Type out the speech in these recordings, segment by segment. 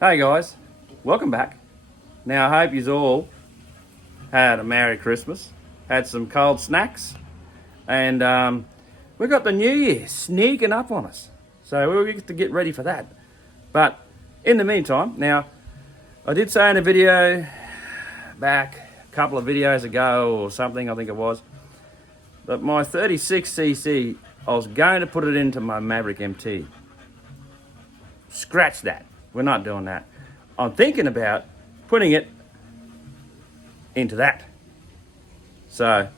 Hey guys, welcome back. Now I hope you all had a Merry Christmas, had some cold snacks, and we've got the New Year sneaking up on us. So we'll get to get ready for that. But in the meantime, now I did say in a video back a couple of videos ago or something, I think it was, that my 36cc, I was going to put it into my Maverick MT. Scratch that. We're not doing that. I'm thinking about putting it into that. So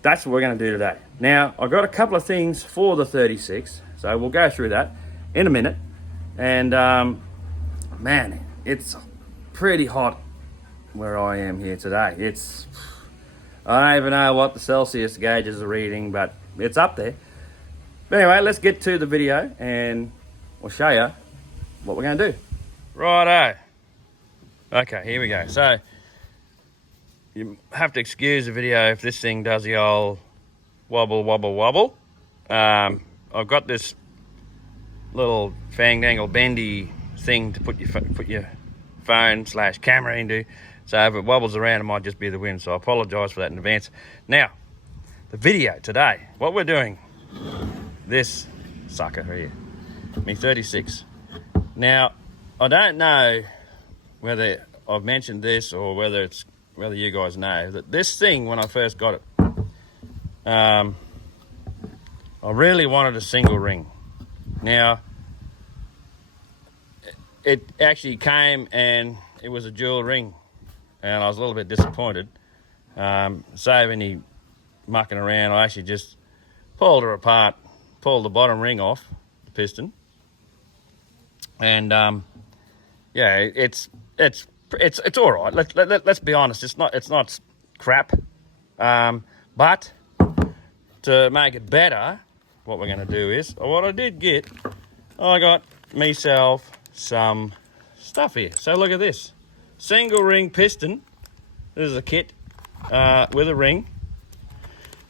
that's what we're going to do today. Now, I've got a couple of things for the 36, so we'll go through that in a minute. And man, it's pretty hot where I am here today. I don't even know what the Celsius gauges are reading, but it's up there. But anyway, let's get to the video and we'll show you what we're going to do. Righto. Okay, here we go. So you have to excuse the video if this thing does the old wobble, wobble, wobble. I've got this little fandangle bendy thing to put your phone / camera into. So if it wobbles around, it might just be the wind. So I apologise for that in advance. Now, the video today, what we're doing, this sucker here, me 36. Now, I don't know whether I've mentioned this or whether you guys know that this thing, when I first got it, I really wanted a single ring. Now, it actually came and it was a dual ring, and I was a little bit disappointed. Save any mucking around, I actually just pulled her apart, pulled the bottom ring off the piston, and yeah, it's all right. Let's be honest. It's not crap. But to make it better, what we're going to do is, what I did get, I got myself some stuff here. So look at this, single ring piston. This is a kit with a ring.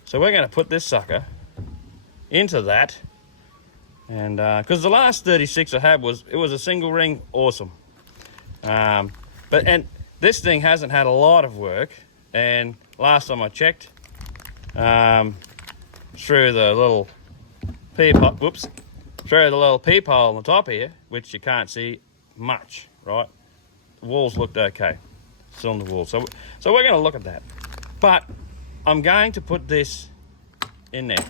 So we're going to put this sucker into that, and because the last 36 I had was a single ring, awesome. But this thing hasn't had a lot of work, and last time I checked, through the little peephole, through the little peephole on the top here, which you can't see much, right? The walls looked okay, cylinder wall. So we're going to look at that, but I'm going to put this in there,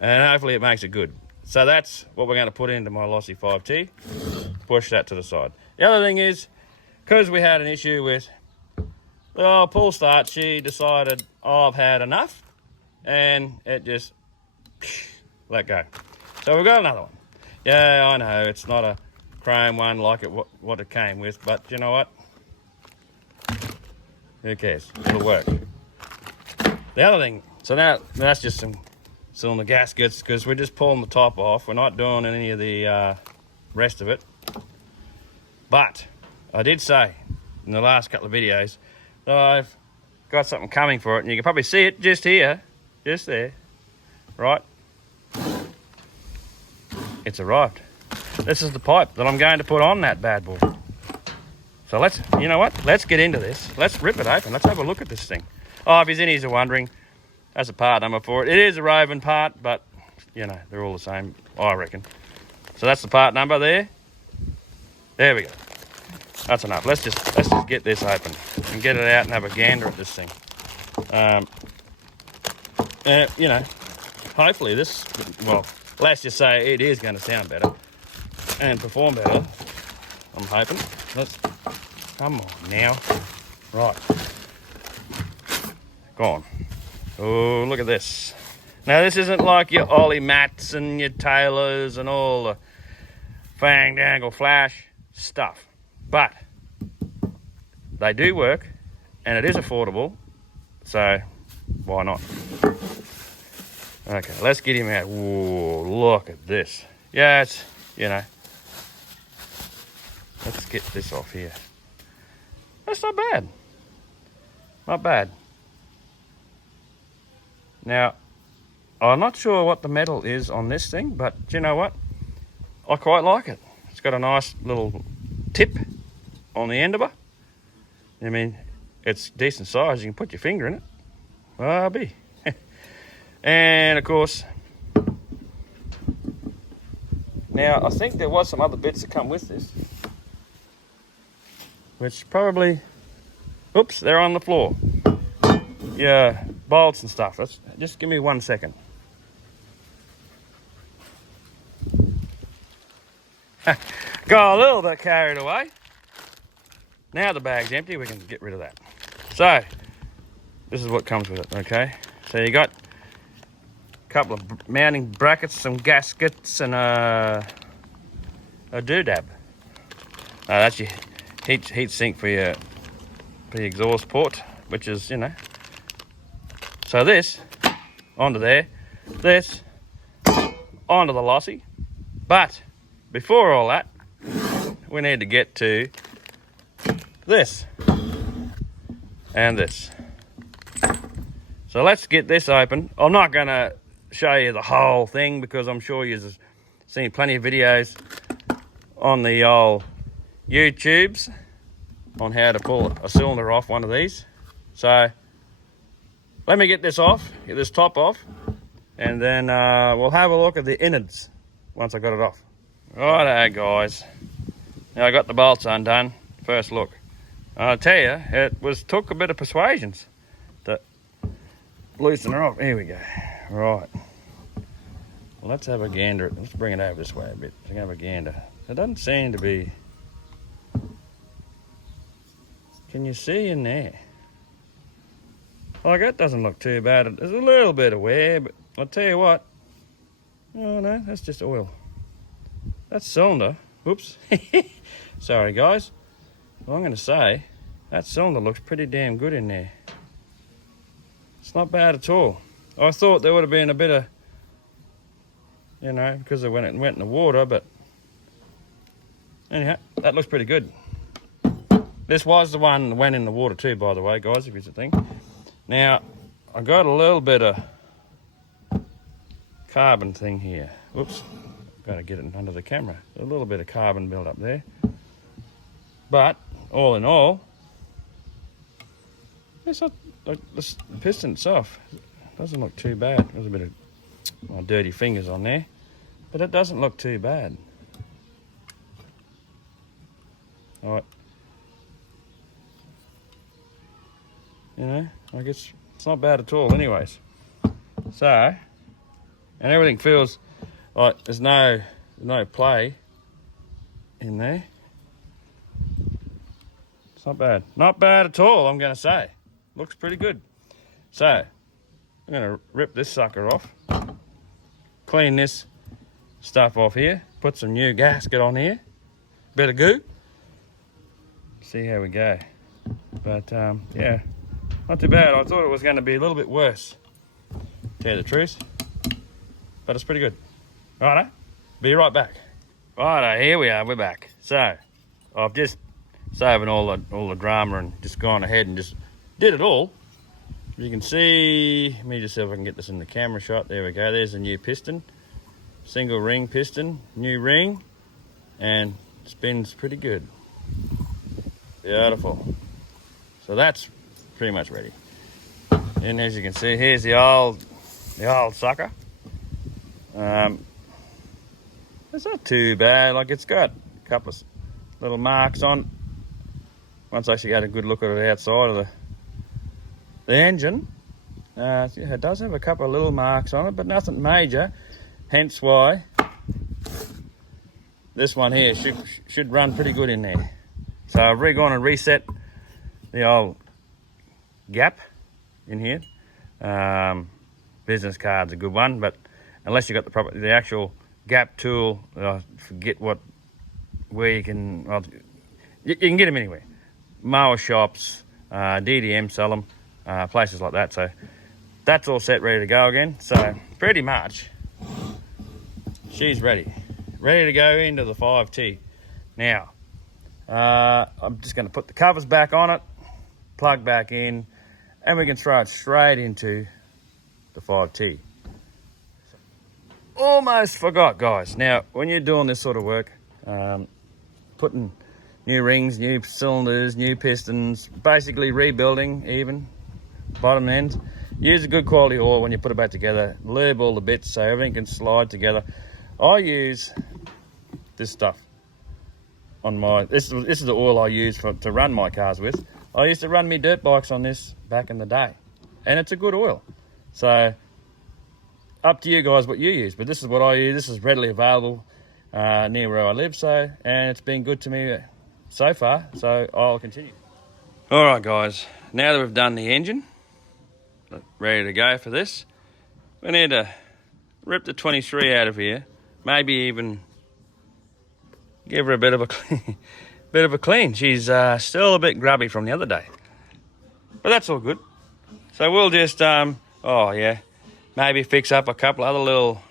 and hopefully it makes it good. So that's what we're going to put into my Lossy 5T. Push that to the side. The other thing is, because we had an issue with the pull start, she decided, I've had enough, and it just let go. So we've got another one. Yeah, I know it's not a chrome one like what it came with, but you know what? Who cares? It'll work. The other thing, so now that's just some cylinder gaskets, because we're just pulling the top off. We're not doing any of the rest of it. But I did say in the last couple of videos that I've got something coming for it, and you can probably see it just here, just there, right? It's arrived. This is the pipe that I'm going to put on that bad boy. So you know what? Let's get into this. Let's rip it open. Let's have a look at this thing. Oh, if you're wondering, that's a part number for it. It is a Raven part, but you know, they're all the same, I reckon. So that's the part number there. There we go. That's enough. Let's just get this open and get it out and have a gander at this thing. You know, hopefully this, well, let's just say it is going to sound better and perform better. I'm hoping. Come on now. Right. Go on. Oh, look at this. Now this isn't like your Ollie Matts and your Taylors and all the fandangle flash stuff, but they do work and it is affordable, so why not? Okay, let's get him out. Whoa, look at this. Yeah, it's, you know, let's get this off here. That's not bad. Not bad. Now, I'm not sure what the metal is on this thing, but you know what? I quite like it. It's got a nice little tip on the end of it. I mean, it's decent size. You can put your finger in it. Well, be. And of course, now I think there was some other bits that come with this, which probably, oops, they're on the floor. Yeah, bolts and stuff. Just give me 1 second. Got a little bit carried away. Now the bag's empty, we can get rid of that. So, this is what comes with it, okay? So you got a couple of mounting brackets, some gaskets, and a doodad. That's your heat sink for your exhaust port, which is, you know. So this, onto there, this, onto the lossy. But, before all that, we need to get to this and this. So let's get this open. I'm not going to show you the whole thing because I'm sure you've seen plenty of videos on the old YouTubes on how to pull a cylinder off one of these. So let me get this off, get this top off, and then we'll have a look at the innards once I got it off. Righto guys, now I got the bolts undone. First look. I'll tell you, it took a bit of persuasions to loosen her off. Here we go. Right. Well, let's have a gander. Let's bring it over this way a bit. Let's have a gander. It doesn't seem to be. Can you see in there? Like, that doesn't look too bad. There's a little bit of wear, but I'll tell you what. Oh no, that's just oil. That's cylinder. Whoops. Sorry guys. Well, I'm going to say that cylinder looks pretty damn good in there. It's not bad at all. I thought there would have been a bit of, you know, because of when it went in the water, but anyhow, that looks pretty good. This was the one that went in the water too, by the way, guys, if it's a thing. Now, I got a little bit of carbon thing here. Oops, got to get it under the camera. A little bit of carbon built up there. But all in all, it's not like the piston itself doesn't look too bad. There's a bit of dirty fingers on there, but it doesn't look too bad. All right, you know, I guess it's not bad at all, anyways. So, and everything feels like there's no play in there. It's not bad. Not bad at all, I'm going to say. Looks pretty good. So, I'm going to rip this sucker off. Clean this stuff off here. Put some new gasket on here. Bit of goo. See how we go. But, yeah, not too bad. I thought it was going to be a little bit worse, to tell you the truth. But it's pretty good. Righto, be right back. Righto, here we are, we're back. So, I've just saving all the drama and just gone ahead and just did it all. You can see, let me just see if I can get this in the camera shot. There we go, there's a new piston. Single ring piston, new ring, and spins pretty good. Beautiful. So that's pretty much ready. And as you can see, here's the old sucker. It's not too bad. Like, it's got a couple of little marks on. Once I actually had a good look at it outside of the engine, yeah, it does have a couple of little marks on it, but nothing major. Hence why this one here should run pretty good in there. So I've gone and reset the old gap in here. Business card's a good one, but unless you got the actual gap tool, I forget where you can. Well, you can get them anywhere. Mower shops, DDM sell them, places like that. So that's all set, ready to go again. So pretty much, she's ready to go into the 5T. Now, I'm just going to put the covers back on it, plug back in, and we can throw it straight into the 5T. Almost forgot, guys. Now, when you're doing this sort of work, Putting new rings, new cylinders, new pistons, basically rebuilding even bottom ends. Use a good quality oil when you put it back together. Lube all the bits so everything can slide together. I use this stuff on my, this is the oil I use to run my cars with. I used to run me dirt bikes on this back in the day, and it's a good oil. So up to you guys what you use, but this is what I use. This is readily available near where I live, so, and it's been good to me so far, so I'll continue. All right guys, now that we've done the engine, ready to go for this, we need to rip the 23 out of here, maybe even give her a bit of a clean. She's still a bit grubby from the other day, but that's all good. So we'll just oh yeah, maybe fix up a couple other little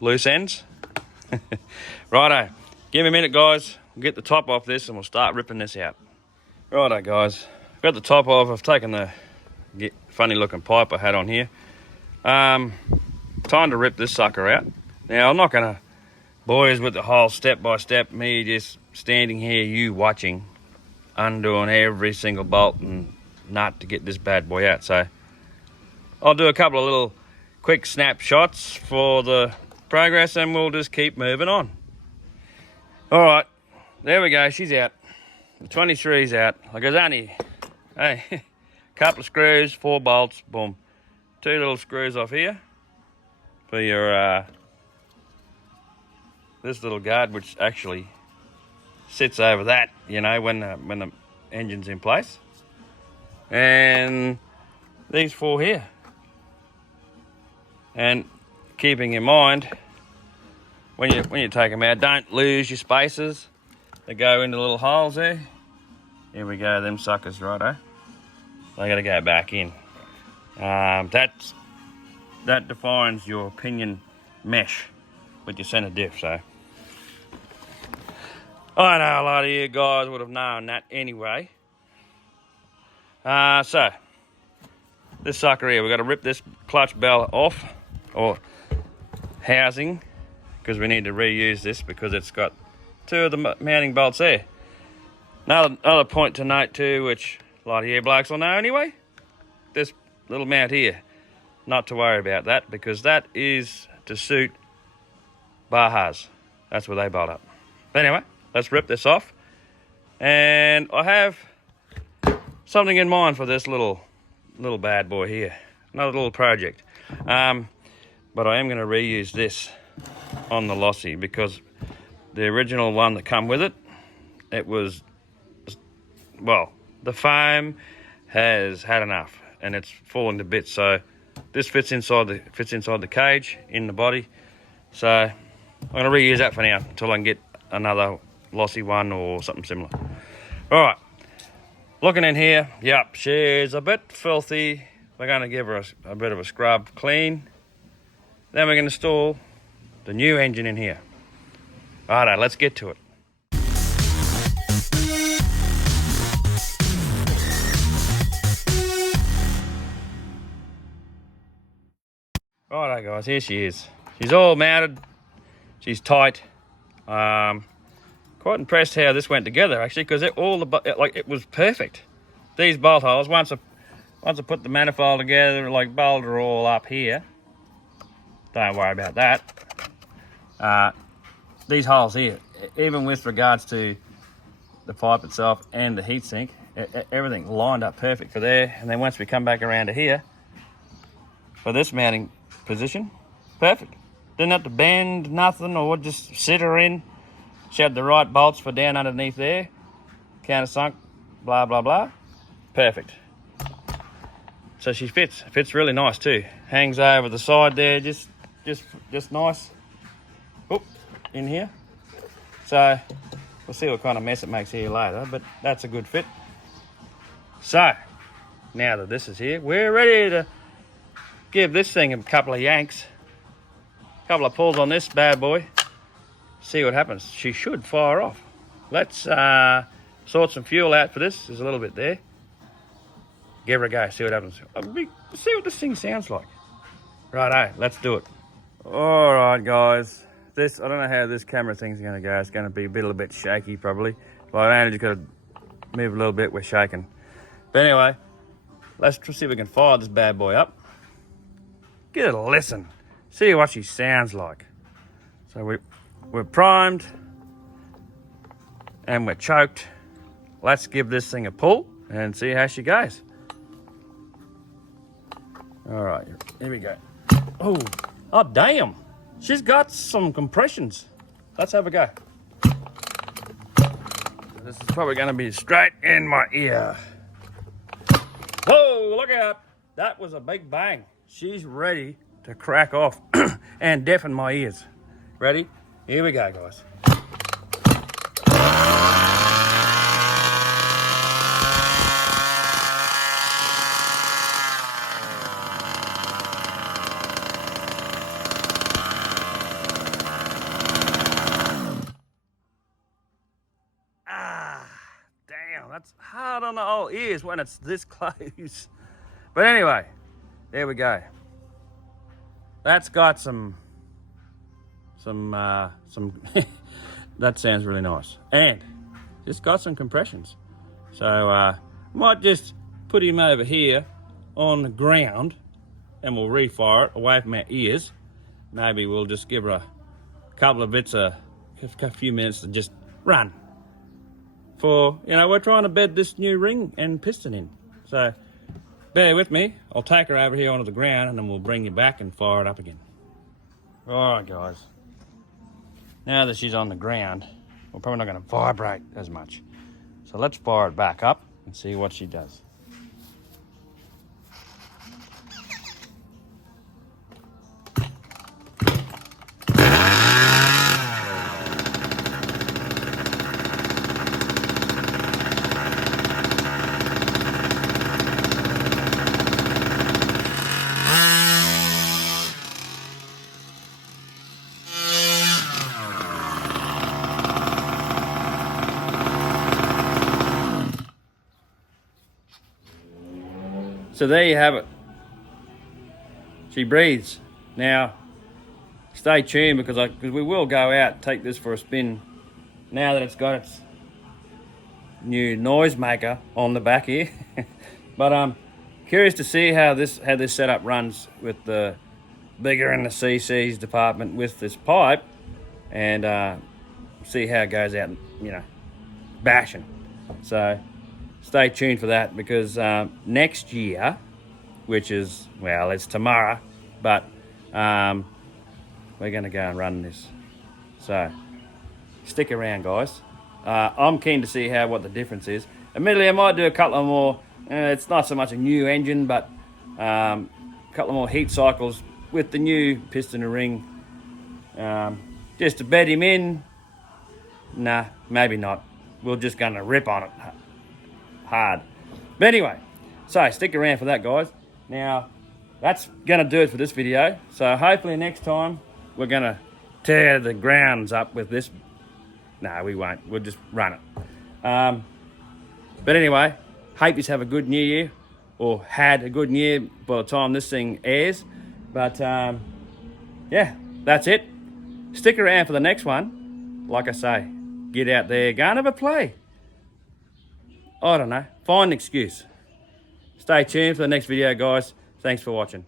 loose ends. Righto, give me a minute guys, we'll get the top off this and we'll start ripping this out. Righto guys, got the top off. I've taken the funny looking pipe I had on here. Time to rip this sucker out. Now I'm not gonna boys with the whole step by step, me just standing here, you watching, undoing every single bolt and nut to get this bad boy out. So I'll do a couple of little quick snapshots for the progress and we'll just keep moving on. All right, there we go, she's out. The 23's out. Like there's only a couple of screws, 4 bolts, boom. 2 little screws off here for your this little guard, which actually sits over that, you know, when the engine's in place. And these 4 here. And keeping in mind, when you take them out, don't lose your spacers. They go into little holes there. Here we go, them suckers, righto. They got to go back in. That defines your pinion mesh with your center diff. So I know a lot of you guys would have known that anyway. So this sucker here, we've got to rip this clutch bell off, or housing, because we need to reuse this because it's got 2 of the mounting bolts there. Another point to note too, which a lot of you blokes will know anyway, this little mount here, not to worry about that because that is to suit Bahas. That's where they bolt up. But anyway, let's rip this off. And I have something in mind for this little bad boy here. Another little project. But I am going to reuse this on the Lossy because the original one that come with it, it was, well, the foam has had enough and it's falling to bits. So this fits inside the cage in the body. So I'm going to reuse that for now until I can get another Lossy one or something similar. All right, looking in here, yep, she's a bit filthy. We're going to give her a bit of a scrub clean. Then we're going to install the new engine in here. All right, let's get to it. Alright guys, here she is. She's all mounted, she's tight. Quite impressed how this went together actually, because it was perfect. These bolt holes, once I put the manifold together, like bolted her all up here. Don't worry about that. These holes here, even with regards to the pipe itself and the heatsink, everything lined up perfect for there. And then once we come back around to here, for this mounting position, perfect. Didn't have to bend nothing or just sit her in. She had the right bolts for down underneath there, countersunk, blah blah blah, perfect. So she fits really nice too. Hangs over the side there, just nice. Oop, in here. So we'll see what kind of mess it makes here later, but that's a good fit. So now that this is here, we're ready to give this thing a couple of yanks, a couple of pulls on this bad boy, see what happens. She should fire off. Let's sort some fuel out for this. There's a little bit there. Give her a go, see what happens. See what this thing sounds like. Righto, let's do it. All right, guys. this, I don't know how this camera thing's gonna go. It's gonna be a little bit shaky probably. Well, I only just gotta move a little bit, we're shaking. But anyway, let's see if we can fire this bad boy up. Give it a listen. See what she sounds like. So we're primed and we're choked. Let's give this thing a pull and see how she goes. All right, here we go. Oh damn. She's got some compressions. Let's have a go. This is probably gonna be straight in my ear. Whoa, look out. That was a big bang. She's ready to crack off and deafen my ears. Ready? Here we go, guys. Damn, that's hard on the old ears when it's this close. But anyway, there we go. That's got some that sounds really nice. And just got some compressions. So might just put him over here on the ground and we'll refire it away from our ears. Maybe we'll just give her a couple of bits, a few minutes to just run. For, you know, we're trying to bed this new ring and piston in. So bear with me. I'll take her over here onto the ground and then we'll bring you back and fire it up again. All right, guys. Now that she's on the ground, we're probably not going to vibrate as much. So let's fire it back up and see what she does. So there you have it. She breathes. Now, stay tuned because we will go out and take this for a spin now that it's got its new noise maker on the back here. But I'm curious to see how this setup runs with the bigger in the CC's department with this pipe, and see how it goes out, you know, bashing. So stay tuned for that, because next year, which is, well, it's tomorrow, but we're going to go and run this. So stick around, guys. I'm keen to see what the difference is. Admittedly, I might do a couple of more. It's not so much a new engine, but a couple of more heat cycles with the new piston and ring, just to bed him in. Nah, maybe not. We're just going to rip on it hard. But anyway, so stick around for that, guys. Now, that's going to do it for this video. So hopefully next time we're going to tear the grounds up with this. No, we won't. We'll just run it. But anyway, hope you have a good new year, or had a good year by the time this thing airs. But yeah, that's it. Stick around for the next one. Like I say, get out there, go and have a play. I don't know, find an excuse. Stay tuned for the next video, guys. Thanks for watching.